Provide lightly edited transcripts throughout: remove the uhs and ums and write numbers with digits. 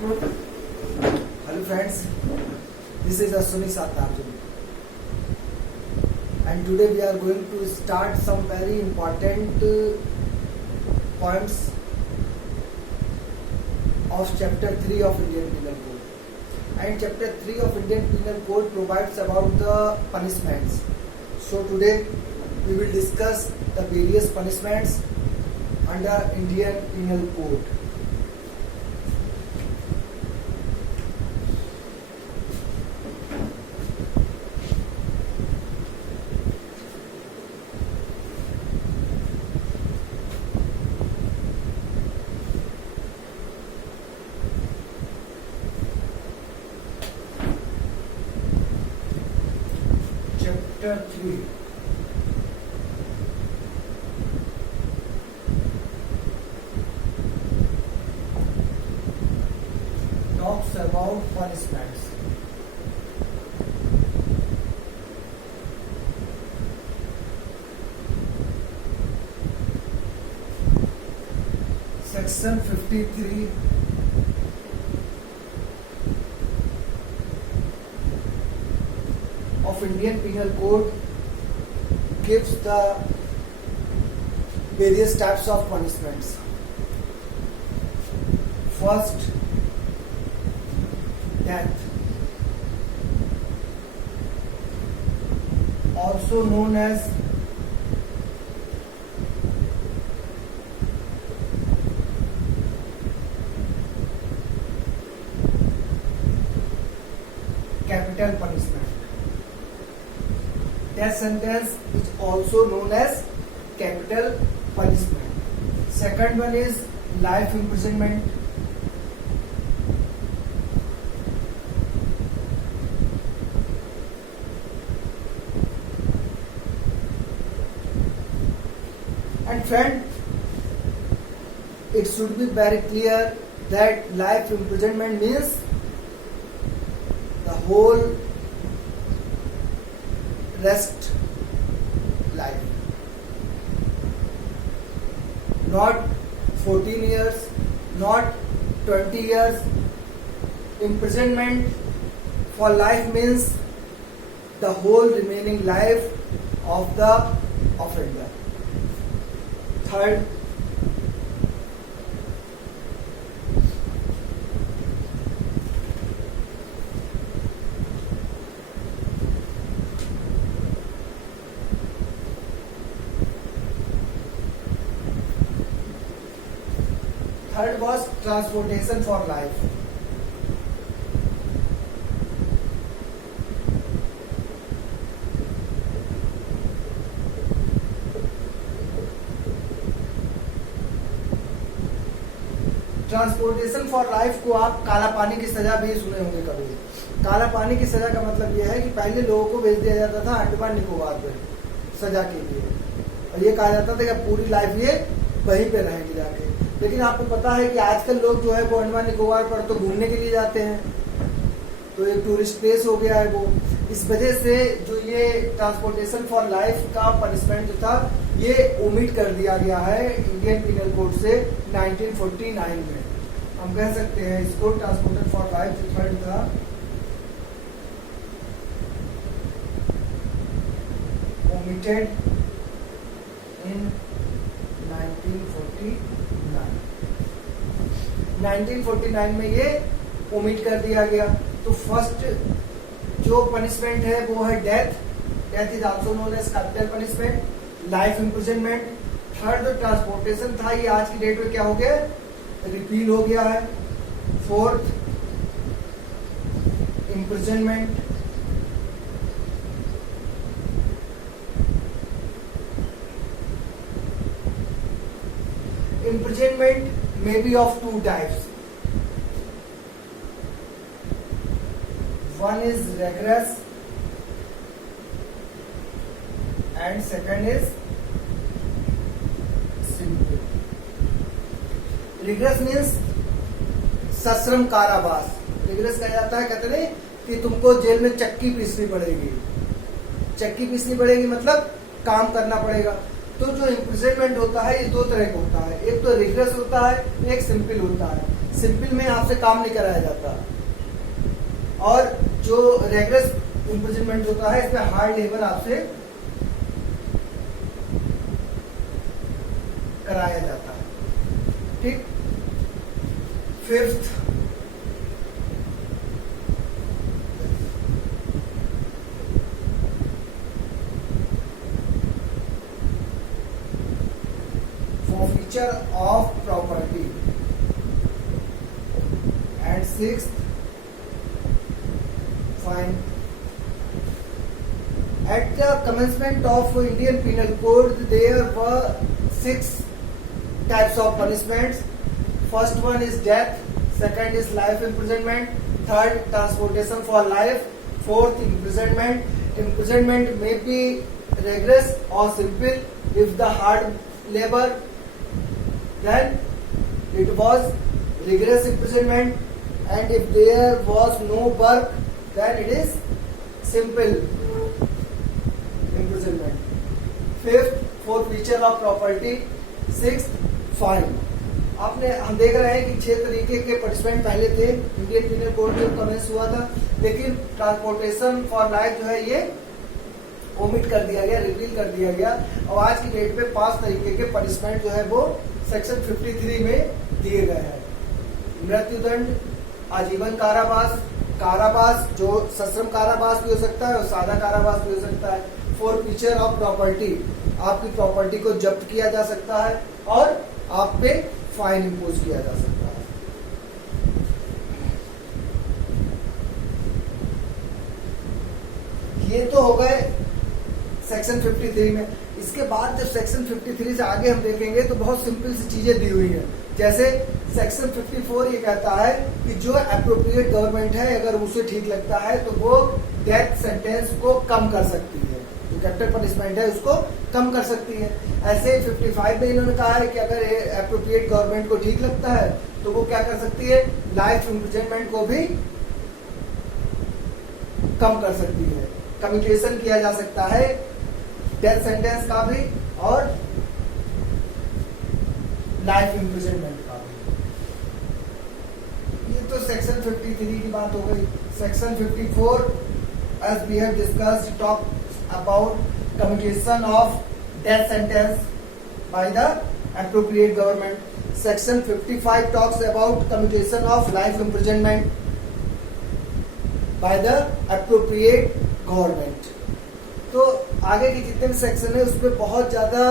Hello friends, this is Ashwini Satarjun, and today we are going to start some very important points of chapter 3 of Indian Penal Code. And chapter 3 of Indian Penal Code provides about the punishments. So today we will discuss the various punishments under Indian Penal Code. Chapter 3 talks about punishments. Section 53 of Indian Penal Code gives the various types of punishments. First, death, also known as capital punishment. Death sentence is also known as capital punishment. Second one is life imprisonment. And friend, it should be very clear that life imprisonment means the whole rest life, not 14 years, not 20 years. Imprisonment for life means the whole remaining life of the offender. Third, was transportation for life. Transportation for life को आप काला पानी की सजा भी सुने होंगे कभी। काला पानी की सजा का मतलब यह है कि पहले लोगों को भेज दिया जाता था अंडमान निकोबार पे सजा के लिए, और ये कहा जाता था कि पूरी लाइफ ये वहीं पे रहेंगे जाके। लेकिन आपको पता है कि आजकल लोग जो है वो अंडमान निकोबार पर तो घूमने के लिए जाते हैं, तो एक टूरिस्ट प्लेस हो गया है वो। इस वजह से जो ये ट्रांसपोर्टेशन फॉर लाइफ का पनिशमेंट जो था ये ओमिट कर दिया गया है इंडियन पिनल कोड से 1949 में। हम कह सकते हैं इसको ट्रांसपोर्टेशन फॉर लाइफ जो थर्ड था ओमिटेड इन 1949 में ये ओमिट कर दिया गया। तो फर्स्ट जो पनिशमेंट है वो है death. Death is also known as capital punishment. Life imprisonment. Third जो ट्रांसपोर्टेशन था ये आज की डेट में क्या हो गया, रिपील हो गया है। Fourth imprisonment. Imprisonment may be of two types. One is rigorous and second is simple. Rigorous means सश्रम कारावास। रिगरस कहा जाता है, कहते हैं कि तुमको जेल में चक्की पीसनी पड़ेगी। चक्की पीसनी पड़ेगी मतलब काम करना पड़ेगा। तो जो इम्प्रिजनमेंट होता है ये दो तरह का होता है, एक तो रिगरस होता है, एक सिंपल होता है। सिंपल में आपसे काम नहीं कराया जाता, और जो रेगुलर इम्प्रिजनमेंट होता है इसमें हार्ड लेबर आपसे कराया जाता है। ठीक। Fifth, forfeiture of property, and sixth, fine. At the commencement of Indian Penal Code, there were 6 types of punishments. First one is death, second is life imprisonment, third transportation for life, fourth imprisonment. Imprisonment may be rigorous or simple. If the hard labor, then it was rigorous imprisonment, and if there was no work, then it is simple imprisonment. Fifth, forfeiture of property. Sixth, fine. हम देख रहे हैं कि 6 तरीके के punishment पहले थे Indian penal code में कमेंस हुआ था, लेकिन ट्रांसपोर्टेशन फॉर लाइफ जो है ये ओमिट कर दिया गया, रिपील कर दिया गया, और आज की डेट में 5 तरीके के पनिशमेंट जो है वो सेक्शन 53 में दिए गए हैं। मृत्युदंड, आजीवन कारावास, कारावास जो सश्रम कारावास भी हो सकता है और सादा कारावास भी हो सकता है। फॉरफीचर ऑफ प्रॉपर्टी, आपकी प्रॉपर्टी को जब्त किया जा सकता है और आप पे फाइन इंपोज किया जा सकता है। ये तो हो गए सेक्शन 53 में। इसके बाद जब सेक्शन 53 से आगे हम देखेंगे तो बहुत सिंपल सी चीजें दी हुई हैं। जैसे सेक्शन 54 ये कहता है कि जो एप्रोप्रिएट गवर्नमेंट है अगर उसे ठीक लगता है तो वो डेथ सेंटेंस को कम कर सकती है, जो कैपिटल पनिशमेंट है उसको कम कर सकती है। ऐसे 55 में इन्होंने कहा है कि अगर एप्रोप्रिएट गवर्नमेंट को ठीक लगता है तो वो क्या कर सकती है, लाइफ इम्प्रिजनमेंट को भी कम कर सकती है, कम्यूटेशन किया जा सकता है डेथ सेंटेंस का भी और लाइफ इम्प्रिजनमेंट का भी। ये तो सेक्शन 53 की बात हो गई। Section 54 as we have discussed talk about commutation of death sentence by the appropriate government. Section 55 talks about commutation of life imprisonment by the appropriate government. तो आगे के जितने भी सेक्शन है उसमें बहुत ज्यादा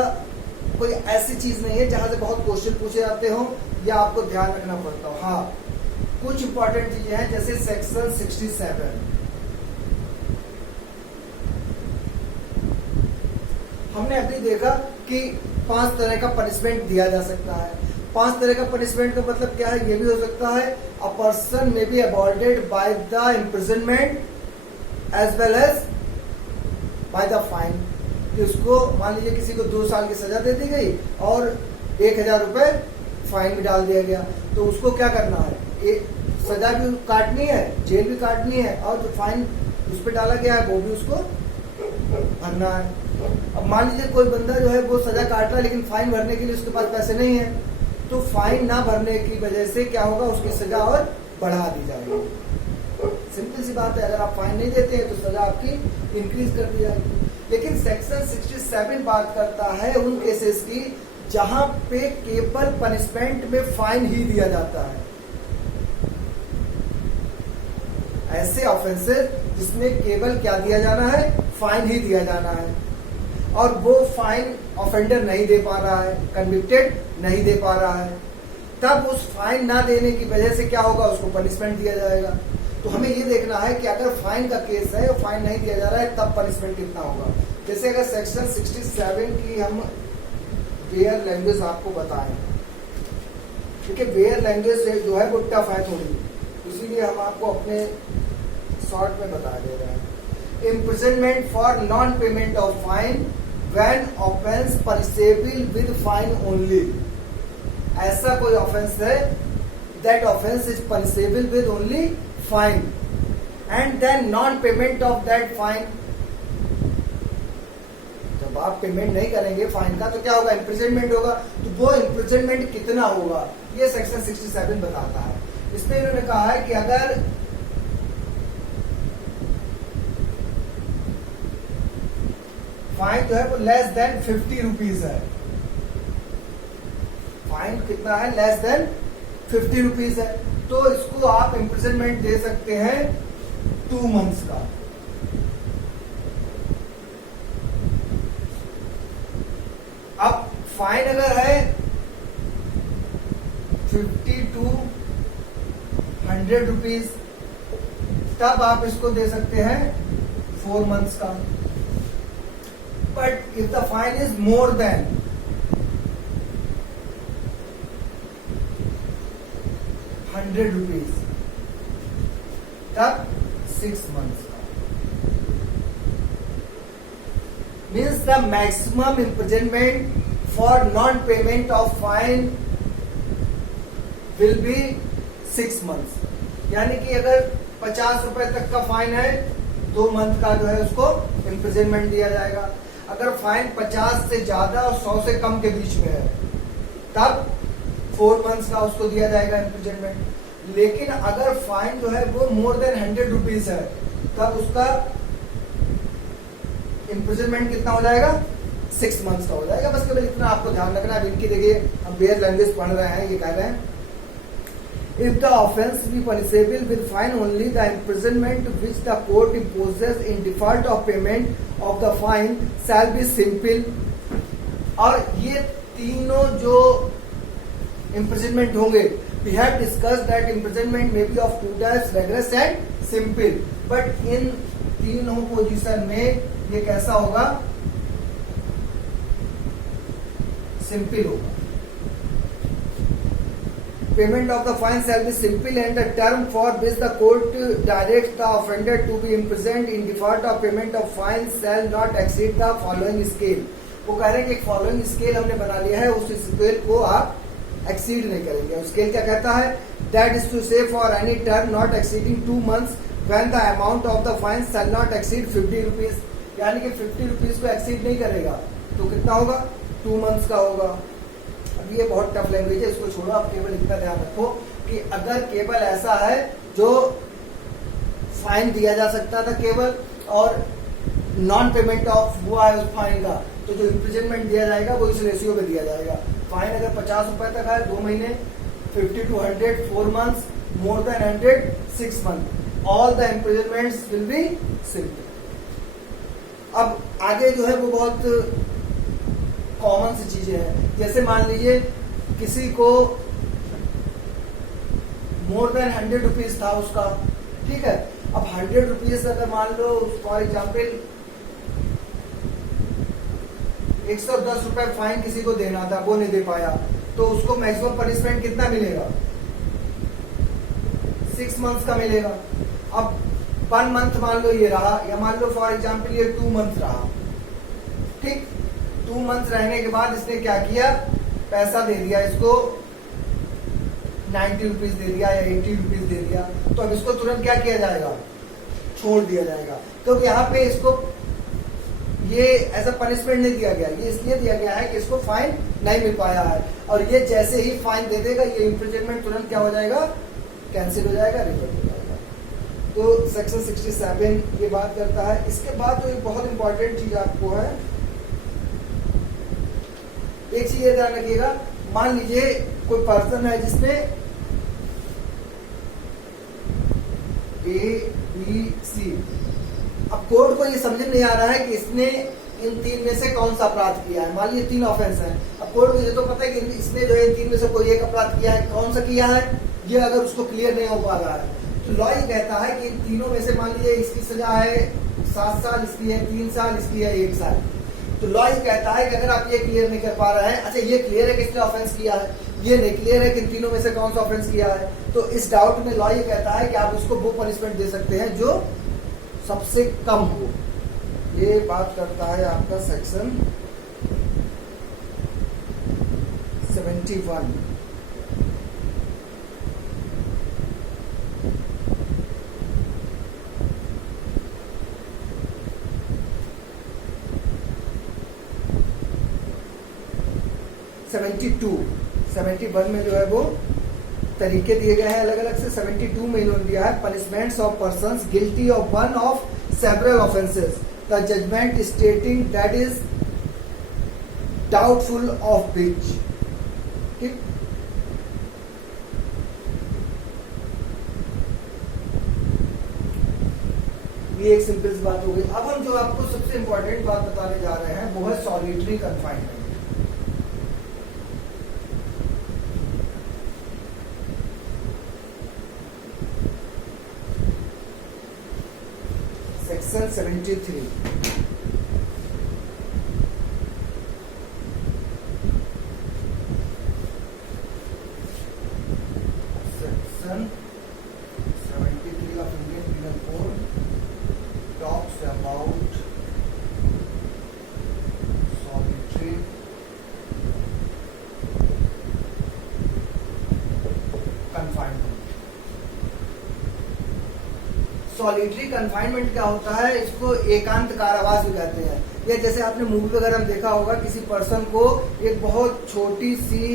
कोई ऐसी चीज नहीं है जहां से बहुत क्वेश्चन पूछे जाते हो या आपको ध्यान रखना पड़ता हो। हाँ, कुछ इंपॉर्टेंट चीजें हैं जैसे सेक्शन 67। हमने अभी देखा कि 5 तरह का पनिशमेंट दिया जा सकता है। 5 तरह का पनिशमेंट का मतलब क्या है, ये भी हो सकता है a person may be awarded by the imprisonment as well as by the fine. कि उसको मान लीजिए किसी को 2 साल की सजा दे दी गई और 1000 रुपए फाइन भी डाल दिया गया, तो उसको क्या करना है, सजा भी काटनी है, जेल भी काटनी है, और जो फाइन उस पर डाला गया है वो भी उसको भरना है। अब मान लीजिए कोई बंदा जो है वो सजा काट रहा है लेकिन फाइन भरने के लिए उसके पास पैसे नहीं है, तो फाइन ना भरने की वजह से क्या होगा, उसकी सजा और बढ़ा दी जाएगी। सिंपल सी बात है, अगर आप फाइन नहीं देते हैं तो सजा आपकी इंक्रीज कर दी जाएगी। लेकिन सेक्शन 67 बात करता है उन केसेस की जहां पे केवल पनिशमेंट में फाइन ही दिया जाता है। ऐसे ऑफेंसेस जिसमें केवल क्या दिया जाना है, फाइन ही दिया जाना है, और वो फाइन ऑफेंडर नहीं दे पा रहा है, कन्विक्टेड नहीं दे पा रहा है, तब उस फाइन ना देने की वजह से क्या होगा, उसको पनिशमेंट दिया जाएगा। तो हमें ये देखना है कि अगर फाइन का केस है और फाइन नहीं दिया जा रहा है तब पनिशमेंट कितना होगा। जैसे अगर सेक्शन 67 की हम वेयर लैंग्वेज आपको बताएं, क्योंकि वेयर लैंग्वेज जो है वो टफ है थोड़ी, इसीलिए हम आपको अपने शॉर्ट में बता दे रहे हैं। Imprisonment for non payment of fine when offence punishable with fine only. ऐसा कोई ऑफेंस है, that offence is punishable with only fine and then non payment of that fine. जब आप पेमेंट नहीं करेंगे फाइन का तो क्या होगा, इम्प्रिजनमेंट होगा। तो वो इम्प्रिजनमेंट कितना होगा ये सेक्शन 67 बताता है। इसमें इन्होंने कहा है कि अगर फाइन जो है वो लेस देन 50 रुपीज है, फाइन कितना है, लेस देन 50 रुपीज है, तो इसको आप इम्प्रिजनमेंट दे सकते हैं 2 मंथ्स का। अब फाइन अगर है 50 to 100 रुपीज, तब आप इसको दे सकते हैं 4 मंथ्स का। But if the fine is more than 100 rupees, तब 6 मंथ्स का। Means the maximum imprisonment for non payment of fine will be 6 months. यानी कि अगर 50 रुपए तक का फाइन है, 2 मंथ का जो है उसको इम्प्रिजनमेंट दिया जाएगा। अगर फाइन 50 से ज्यादा और 100 से कम के बीच में है, तब 4 मंथ्स का उसको दिया जाएगा इम्प्रिजनमेंट। लेकिन अगर फाइन जो है वो मोर देन 100 रुपीज है, तब उसका इम्प्रिजनमेंट कितना हो जाएगा, 6 मंथ्स का हो जाएगा। बस केवल इतना आपको ध्यान रखना है। इनकी देखिए हम बेयर लैंग्वेज पढ़ रहे हैं, ये कह रहे हैं if the offence be punishable with fine only, the imprisonment which the court imposes in default of payment of the fine shall be simple। और ये तीनों जो imprisonment होंगे, we have discussed that imprisonment may be of 2 types, rigorous and simple, but इन तीनों position में ये कैसा होगा, सिंपल होगा। Payment of the fine shall be simple, and the term for which the court directs the offender to be imprisoned in default of payment of fine shall not exceed the following scale। वो कह रहे हैं कि following scale हमने बना लिया है, उस स्केल को आप एक्सीड नहीं करेंगे। स्केल क्या कहता है, दैट इज टू से for any term not exceeding 2 months when the amount of the fine shell not exceed 50 rupees. यानी कि 50 रुपीज को एक्सीड नहीं करेगा, तो कितना होगा, 2 मंथ्स का होगा। ये बहुत टफ लैंग्वेज है, इसको छोड़ो। आप केवल इतना ध्यान रखो कि अगर केवल ऐसा है जो फाइन दिया जा सकता था केवल, और नॉन पेमेंट ऑफ हुआ है उस फाइन का, तो जो इम्प्रिजनमेंट दिया जाएगा वो इस रेशियो में दिया जाएगा। फाइन अगर 50 रुपए तक है, 2 महीने, 50 to 100 4 months, more than 100 6 month, all the imprisonments will be simple. अब आगे जो है वो बहुत कॉमन सी चीजें हैं। जैसे मान लीजिए किसी को मोर देन 100 रुपीज था उसका, ठीक है। अब 100 रुपीज अगर मान लो फॉर एग्जाम्पल 110 रुपए फाइन किसी को देना था, वो नहीं दे पाया, तो उसको मैक्सिमम पनिशमेंट कितना मिलेगा, 6 मंथ्स का मिलेगा। अब 1 मंथ मान लो ये रहा, या मान लो फॉर एग्जाम्पल ये 2 मंथ रहा, ठीक। 2 मंथ रहने के बाद इसने क्या किया, पैसा दे दिया इसको, 90 रुपीज दे दिया या 80 रुपीज दे दिया, तो अब इसको तुरंत क्या किया जाएगा, छोड़ दिया जाएगा। तो यहाँ पे इसको ये एज अ पनिशमेंट नहीं दिया गया, ये इसलिए दिया गया है कि इसको फाइन नहीं मिल पाया है, और ये जैसे ही फाइन दे देगा ये इम्प्रिजनमेंट तुरंत क्या हो जाएगा, कैंसिल हो जाएगा, रिवर्ट हो जाएगा। तो सेक्शन 67 ये बात करता है। इसके बाद तो एक बहुत इंपॉर्टेंट चीज आपको है, एक चीज ध्यान रखिएगा, मान लीजिए कोई पर्सन है जिसने ABC, अब कोर्ट को ये समझ नहीं आ रहा है कि इसने इन 3 में से कौन सा अपराध किया है। मान लीजिए 3 ऑफेंस है, अब कोर्ट को ये तो पता है कि इसने जो है 3 में से कोई एक अपराध किया है, कौन सा किया है, ये अगर उसको क्लियर नहीं हो पा रहा है, तो लॉ ये कहता है कि इन तीनों में से मान लीजिए इसकी सजा है 7 साल, इसकी है 3 साल, इसकी है 1 साल। तो लॉ ये कहता है कि अगर आप ये क्लियर नहीं कर पा रहे हैं, अच्छा ये क्लियर है कि इसने ऑफेंस किया है, ये नहीं क्लियर है कि इन तीनों में से कौन सा ऑफेंस किया है, तो इस डाउट में लॉ ये कहता है कि आप उसको वो पनिशमेंट दे सकते हैं जो सबसे कम हो। ये बात करता है आपका सेक्शन 71। सेवेंटी 71 में जो है वो तरीके दिए गए हैं अलग अलग से। 72 में इन्होंने दिया है punishments of persons guilty of one of several offences the judgement stating that is doubtful of which. ठीक, ये एक सिंपल सी बात हो गई। अब हम जो आपको सबसे इंपॉर्टेंट बात बताने जा रहे हैं वो है solitary confinement. Section 73 section 73 of Indian penal code talks about solitary confinement। Solitary confinement क्या होता है? इसको एकांत कारावास भी कहते हैं। या जैसे आपने मूवी वगैरह में देखा होगा, किसी पर्सन को एक बहुत छोटी सी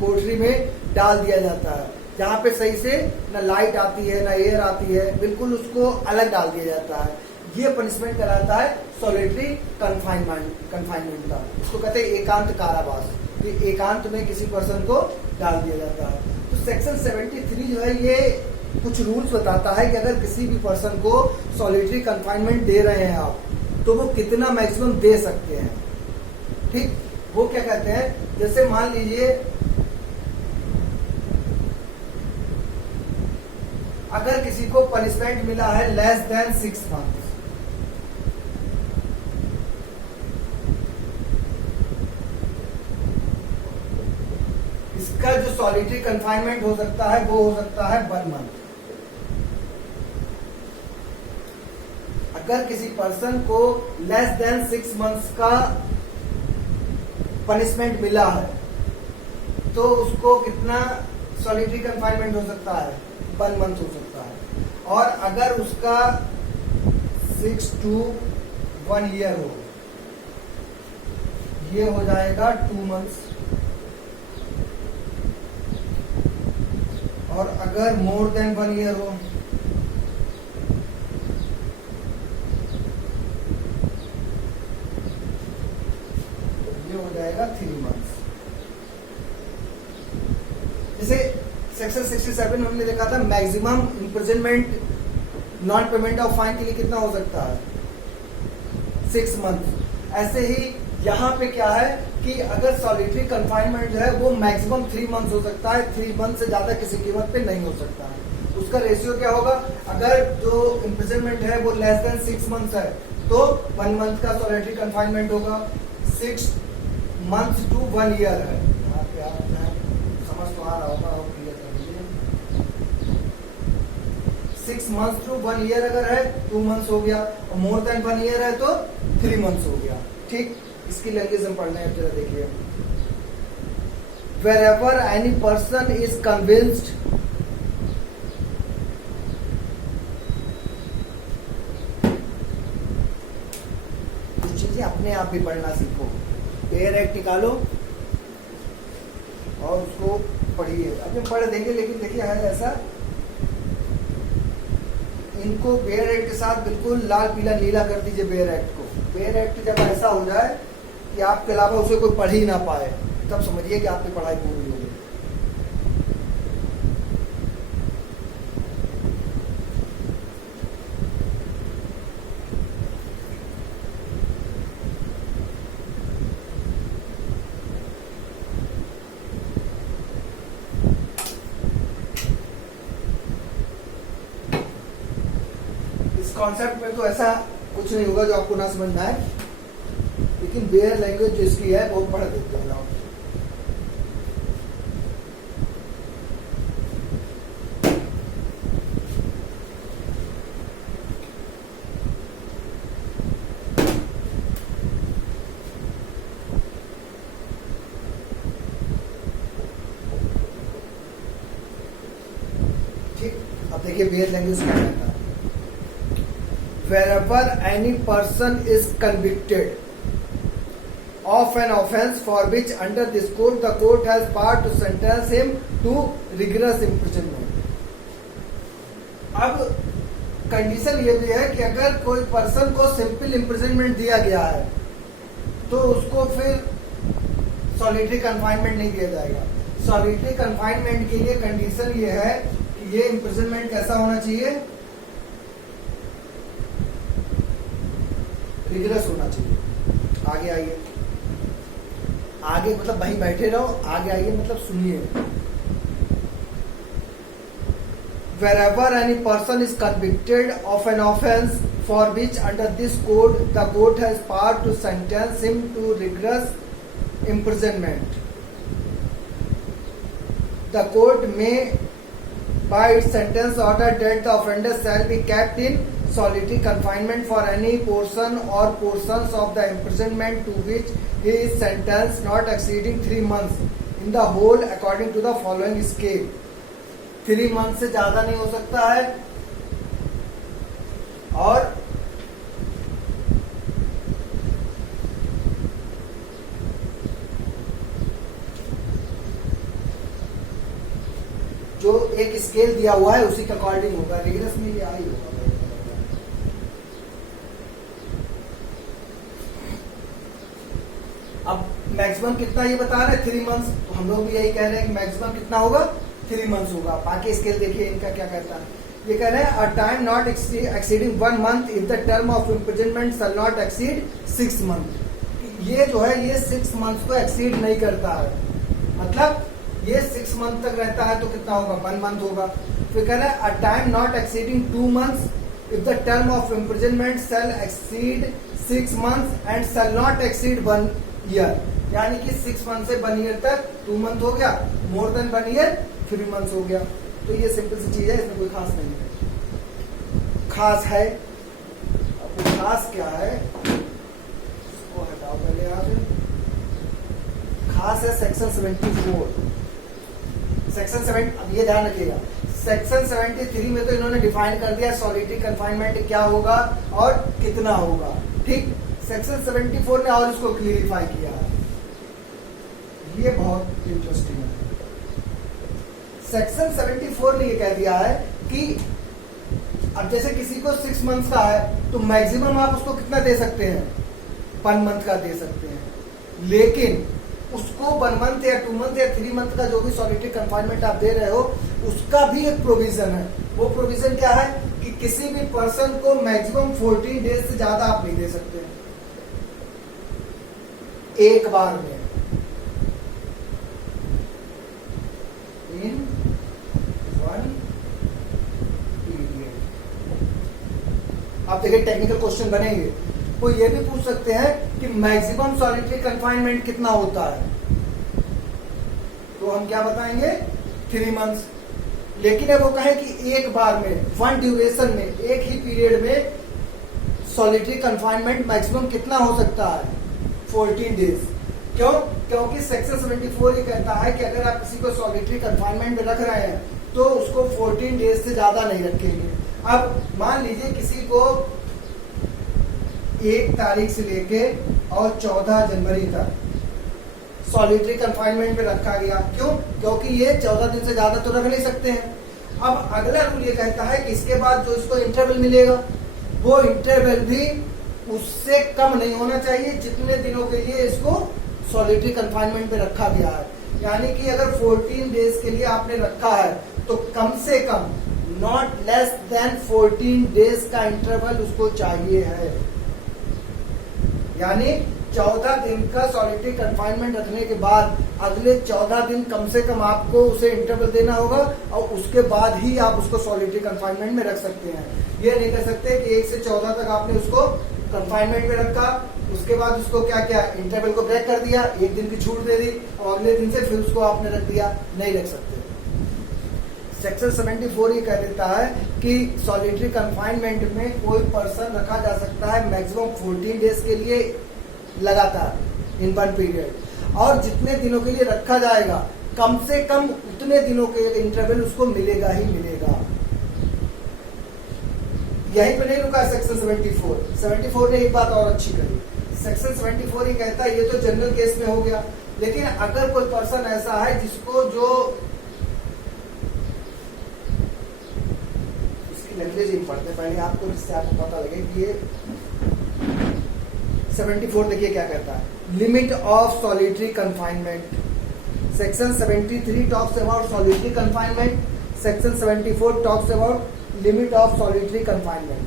कोठरी में डाल दिया जाता है जहाँ पे सही से ना लाइट आती है ना एयर आती है, बिल्कुल उसको अलग डाल दिया जाता है। ये पनिशमेंट कराता है सॉलिटरी कन्फाइनमेंट का। इसको कहते हैं एकांत कारावास। तो एकांत में किसी पर्सन को डाल दिया जाता है। तो सेक्शन 73 जो है ये कुछ रूल्स बताता है कि अगर किसी भी पर्सन को सॉलिटरी कन्फाइनमेंट दे रहे हैं आप, तो वो कितना मैक्सिमम दे सकते हैं। ठीक, वो क्या कहते हैं, जैसे मान लीजिए अगर किसी को पनिशमेंट मिला है लेस देन 6 मंथ, इसका जो सॉलिटरी कन्फाइनमेंट हो सकता है वो हो सकता है 1 मंथ। अगर किसी पर्सन को लेस देन 6 मंथ्स का पनिशमेंट मिला है तो उसको कितना सॉलिटरी कन्फाइनमेंट हो सकता है? 1 मंथ हो सकता है। और अगर उसका 6 to 1 ईयर हो, ये हो जाएगा 2 मंथ्स। और अगर मोर देन 1 ईयर हो, ये हो जाएगा 3 मंथ्स। जैसे सेक्शन 67 हमने देखा था maximum imprisonment non payment of fine के लिए कितना हो सकता है? 6 मंथ। ऐसे ही यहाँ पे क्या है कि अगर सॉलिटरी कन्फाइनमेंट जो है वो मैक्सिमम 3 मंथ हो सकता है। 3 मंथ से ज्यादा किसी कीमत पे नहीं हो सकता है। उसका रेशियो क्या होगा? अगर जो इम्प्रिजनमेंट है वो लेस देन 6 मंथ है तो 1 मंथ का सॉलिटरी कन्फाइनमेंट होगा। 6 मंथ to 1 ईयर है, यहाँ पे आप समझ तो आ रहा होगा, और क्लियर कर लीजिए। 6 मंथ to 1 ईयर अगर है 2 मंथ्स हो गया, और मोर देन 1 ईयर है तो 3 मंथ्स हो गया। ठीक, इसकी लैंग्वेज हम पढ़ने हैं, जरा देखिए। Wherever any person is convinced कुछ चीजें अपने आप भी पढ़ना सीखो। बेयर एक्ट निकालो और उसको पढ़िए। अभी पढ़ देंगे, लेकिन देखिए है ऐसा, इनको बेयर एक्ट के साथ बिल्कुल लाल पीला नीला कर दीजिए बेयर एक्ट को। बेयर एक्ट जब ऐसा हो जाए कि आपके अलावा उसे कोई पढ़ ही ना पाए, तब समझिए कि आपकी पढ़ाई पूरी हो गई। कॉन्सेप्ट में तो ऐसा कुछ नहीं होगा जो आपको ना समझ में आए, लेकिन बेयर लैंग्वेज जो इसकी है वो पढ़ देते हैं लोग। ठीक, अब देखिए बेयर लैंग्वेज क्या है। Wherever any person is convicted of an offence for which under this code the court has power to sentence him to rigorous imprisonment. अब कंडीशन ये भी है कि अगर कोई पर्सन को सिंपल इम्प्रिजनमेंट दिया गया है तो उसको फिर सॉलिटरी कन्फाइनमेंट नहीं दिया जाएगा। सॉलिटरी कन्फाइनमेंट के लिए कंडीशन ये है कि ये इम्प्रिजनमेंट कैसा होना चाहिए, रिगरस होना चाहिए। आगे आइए, आगे मतलब वहीं बैठे रहो, आगे आइए मतलब सुनिए। Wherever any person is convicted of an offence for which under this code the court has power to sentence him to rigorous imprisonment, the court may by its sentence order that the offender shall be kept in solitary confinement for any portion or portions of the imprisonment to which he is sentenced not exceeding 3 months in the whole according to the following scale। 3 month से ज्यादा नहीं हो सकता है और जो एक scale दिया हुआ है उसी के अकॉर्डिंग होगा। रिगरस में ये आई होगा। अब मैक्सिमम कितना ये बता रहे हैं 3 मंथ्स, तो हम लोग भी यही कह रहे हैं कि मैक्सिमम कितना होगा 3 मंथ्स होगा। बाकी स्केल देखिए इनका क्या कहता है। ये कह रहे हैं a time not exceeding 1 month if the term of imprisonment shell not exceed 6 month. ये जो है ये 6 मंथ को एक्सीड नहीं करता है, मतलब ये 6 मंथ तक रहता है तो कितना होगा 1 मंथ होगा। फिर कह रहे हैं a time not exceeding 2 months if the term of imprisonment shall exceed 6 months and shall not exceed 1 year. यानी कि 6 मंथ से 1 ईयर तक 2 मंथ हो गया, मोर देन 1 ईयर 3 मंथ्स हो गया। तो ये सिंपल सी चीज है, इसमें कोई खास नहीं है। खास है, अब वो खास क्या है इसको हटाओ पहले यहाँ से। खास है सेक्शन 74। सेक्शन 7, अब ये ध्यान रखिएगा, सेक्शन 73 में तो इन्होंने डिफाइन कर दिया सॉलिटरी कन्फाइनमेंट क्या होगा और कितना होगा, ठीक। सेक्शन 74 ने और इसको क्लियरिफाई किया है। ये बहुत इंटरेस्टिंग है। सेक्शन 74 ने ये कह दिया है कि अब जैसे किसी को 6 मंथ का है तो मैक्सिमम आप उसको कितना दे सकते हैं 1 मंथ का दे सकते हैं, लेकिन उसको 1 मंथ या 2 मंथ या 3 मंथ का जो भी सॉलिटरी कन्फाइनमेंट आप दे रहे हो उसका भी एक प्रोविजन है। वो प्रोविजन क्या है कि किसी भी पर्सन को मैक्सिमम 14 डेज से ज्यादा आप नहीं दे सकते एक बार में। इन 1 पीरियड। आप देखिए टेक्निकल क्वेश्चन बनेंगे, वो ये भी पूछ सकते हैं कि मैक्सिमम सॉलिटरी कन्फाइनमेंट कितना होता है, तो हम क्या बताएंगे 3 मंथ्स। लेकिन अब वो कहे कि एक बार में 1 ड्यूरेशन में एक ही पीरियड में सॉलिटरी कन्फाइनमेंट मैक्सिमम कितना हो सकता है 14 डेज। क्यों? क्योंकि सेक्शन 74 ये कहता है कि अगर आप किसी को सॉलिटरी कन्फाइनमेंट में रख रहे हैं तो उसको 14 डेज से ज्यादा नहीं रखेंगे। अब मान लीजिए किसी को 1 तारीख से लेके और 14 जनवरी तक सॉलिटरी कन्फाइनमेंट में रखा गया। क्यों? क्योंकि ये 14 दिन से ज्यादा तो रख नहीं सकते हैं। अब अगला रूल ये कहता है कि इसके बाद जो इसको इंटरवल मिलेगा वो इंटरवल भी उससे कम नहीं होना चाहिए जितने दिनों के लिए इसको सॉलिटरी कन्फाइनमेंट में रखा गया है। यानी कि अगर 14 डेज के लिए आपने रखा है तो कम से कम नॉट लेस देन 14 डेज का इंटरवल उसको चाहिए है। यानी 14 दिन का सॉलिटरी कन्फाइनमेंट रखने के बाद अगले 14 दिन कम से कम आपको उसे इंटरवल देना होगा और उसके बाद ही आप उसको सॉलिटरी कन्फाइनमेंट में रख सकते हैं। ये नहीं कर सकते कि 1 से 14 तक आपने उसको कन्फाइनमेंट में रखा, उसके बाद उसको क्या क्या इंटरवल को ब्रेक कर दिया, 1 दिन की छूट दे दी और अगले दिन से फिर उसको आपने रख दिया, नहीं रख सकते। सेक्शन 74 ये कह देता है कि सॉलिटरी कन्फाइनमेंट में कोई पर्सन रखा जा सकता है मैक्सिमम 14 डेज के लिए लगातार इन 1 पीरियड, और जितने दिनों के लिए रखा जाएगा कम से कम उतने दिनों के इंटरवल उसको मिलेगा ही मिलेगा। यहीं पे नहीं रुका सेक्शन 74 ने एक बात और अच्छी कही। सेक्शन 74 ये कहता है ये तो जनरल केस में हो गया, लेकिन अगर कोई पर्सन ऐसा है जिसको जो लैंग्वेज ही पढ़ते हैं पहले आपको, जिससे आपको पता लगे कि ये 74 देखिए क्या कहता है, limit of solitary confinement. Section 73 talks about solitary confinement, section 74 talks about limit of solitary confinement.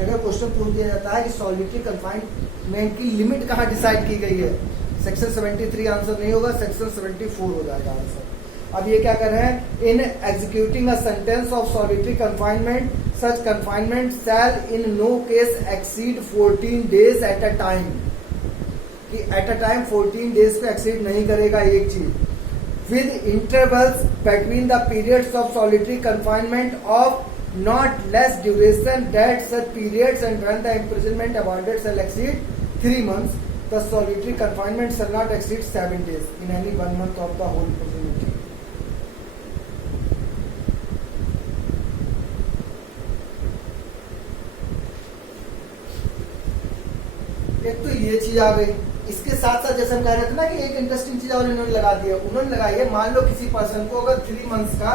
अगर क्वेश्चन पूछ दिया जाता है कि सॉलिटरी कंफाइनमेंट की लिमिट कहाँ डिसाइड की गई है, सेक्शन 73 आंसर नहीं होगा, सेक्शन 74 हो जाएगा आंसर। अब ये क्या कर रहे हैं, in executing a sentence of solitary confinement such confinement shall in no case exceed 14 days at a time, कि एट अ टाइम 14 डेज पे एक्सीड नहीं करेगा एक चीज, with intervals between the periods of solitary confinement of not less duration that such periods, and when the imprisonment awarded shall exceed 3 months, the solitary confinement shall not exceed 7 days in any 1 month of the whole imprisonment. एक तो ये चीज आ गई, इसके साथ साथ जैसे हम कह रहे थे ना कि एक इंटरेस्टिंग चीज और इन्होंने लगा दिया, उन्होंने लगाई है, मान लो किसी पर्सन को अगर 3 मंथ्स का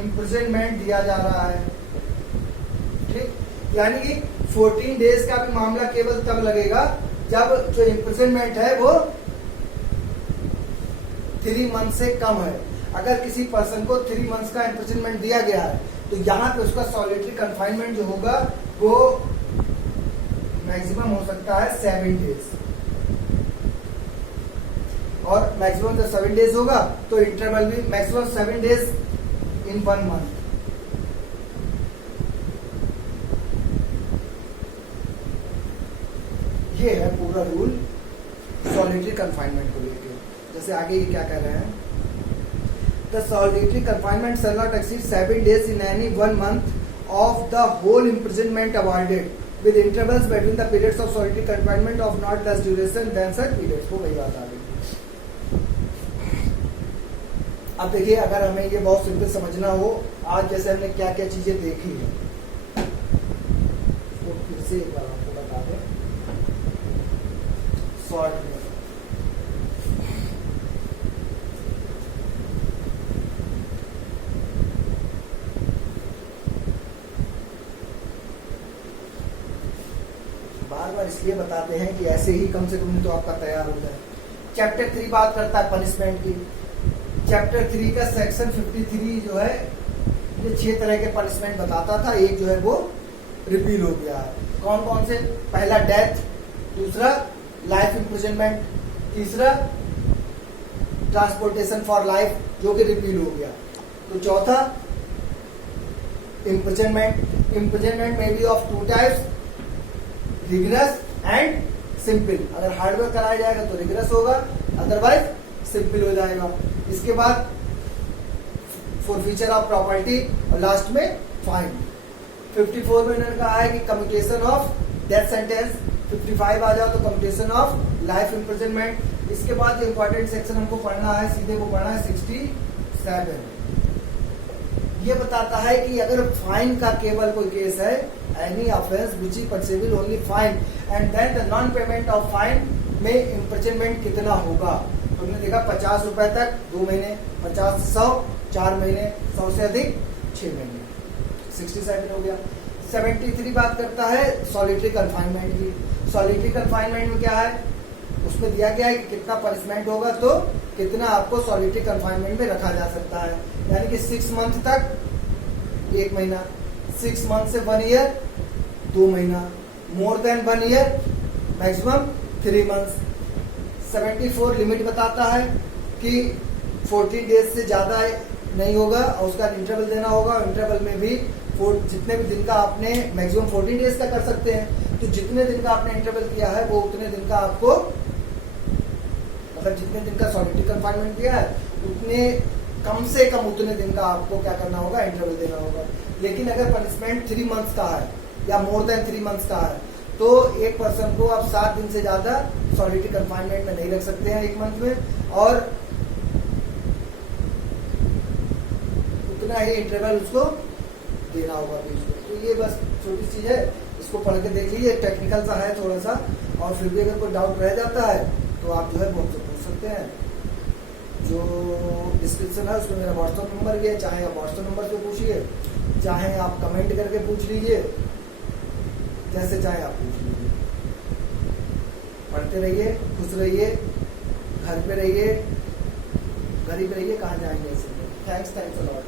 इम्प्रिजनमेंट दिया जा रहा है, ठीक, यानी कि 14 डेज का भी मामला केवल तब लगेगा जब जो इम्प्रिजनमेंट है वो 3 मंथ से कम है। अगर किसी पर्सन को 3 मंथ्स का इम्प्रिजनमेंट दिया गया है तो यहाँ पे उसका सॉलिटरी कंफाइनमेंट जो होगा वो मैक्सिमम हो सकता है 7 डेज, और मैक्सिमम जब 7 डेज होगा तो इंटरवल भी मैक्सिमम 7 डेज इन 1 मंथ। ये है पूरा रूल सॉलिटरी कंफाइनमेंट को लेकर। जैसे आगे ये क्या कह रहे हैं, the solitary confinement shall not exceed 7 days in any 1 month of the whole imprisonment awarded with intervals between the periods of solitary confinement of not less duration than such periods. वो वही बात आ गई। अब देखिए, अगर हमें ये बहुत सिंपल समझना हो, आज जैसे हमने क्या क्या चीजें देखी है, तो फिर से एक बार आपको बता दें शॉर्ट में। बार बार इसलिए बताते हैं कि ऐसे ही कम से कम तो आपका तैयार हो जाए। चैप्टर 3 बात करता है पनिशमेंट की। चैप्टर 3 का सेक्शन 53 जो है ये 6 तरह के पनिशमेंट बताता था, एक जो है वो रिपील हो गया है। कौन कौन से, पहला डेथ, दूसरा लाइफ इम्प्रिजनमेंट, तीसरा ट्रांसपोर्टेशन फॉर लाइफ जो कि रिपील हो गया, तो चौथा इम्प्रिजनमेंट। इम्प्रिजनमेंट में B of 2 types, rigorous and simple. अगर हार्डवर्क कराया जाएगा तो रिगरस होगा, अदरवाइज सिंपल हो जाएगा। इसके बाद फॉरफीचर ऑफ प्रॉपर्टी और लास्ट में फाइन। 54 में इन्होंने कहा है कि कम्यूटेशन ऑफ डेथ सेंटेंस, 55 आ जाओ तो कम्यूटेशन ऑफ लाइफ इम्प्रिजनमेंट। इसके बाद जो इंपॉर्टेंट सेक्शन हमको पढ़ना है सीधे वो पढ़ना है 67। ये बताता है कि अगर फाइन का केवल कोई केस है, any offence which is punishable only fine and then the non payment of fine में इम्प्रिजनमेंट कितना होगा। तो हमने देखा 50 रुपए तक 2 महीने, 50 से 100 4 महीने, 100 से अधिक 6 महीने, 67 हो गया। 73 बात करता है सॉलिटरी कंफाइनमेंट की। सॉलिटरी कंफाइनमेंट में क्या है, उसमें दिया गया है कि कितना पनिशमेंट होगा तो कितना आपको सॉलिटरी कंफाइनमेंट में रखा जा सकता है। यानी कि 6 मंथ तक 1 महीना, 6 मंथ से 1 ईयर 2 महीना, more than 1 year maximum 3 months. 74 limit बताता है कि 14 डेज से ज्यादा नहीं होगा और उसका इंटरवल देना होगा। इंटरवल में भी जितने भी दिन का आपने मैक्सिमम 14 डेज का कर सकते हैं, तो जितने दिन का आपने इंटरवल किया है वो उतने दिन का आपको, मतलब जितने दिन का सॉलिटरी कंफाइनमेंट किया है उतने कम से कम उतने दिन का आपको क्या करना होगा, इंटरवल देना होगा। लेकिन अगर पनिशमेंट 3 मंथ्स का है या मोर देन 3 मंथ्स का है तो एक पर्सन को आप 7 दिन से ज्यादा सॉलिटरी कंफाइनमेंट में नहीं रख सकते हैं 1 मंथ में, और उतना ही इंटरवल उसको देना होगा बीच में। तो ये बस छोटी चीज है, इसको पढ़ के देख लीजिए, टेक्निकल सा है थोड़ा सा, और फिर भी अगर कोई डाउट रह जाता है तो आप जो है मुझसे पूछ सकते हैं। जो डिस्क्रिप्शन है उसमें मेरा व्हाट्सअप नंबर भी है, चाहे आप व्हाट्सअप नंबर से पूछिए, चाहे आप कमेंट करके पूछ लीजिए, जैसे चाहे आप पूछ लीजिए। पढ़ते रहिए, खुश रहिए, घर पे रहिए, गरीब रहिए, कहाँ जाएंगे ऐसे में। Thanks a lot.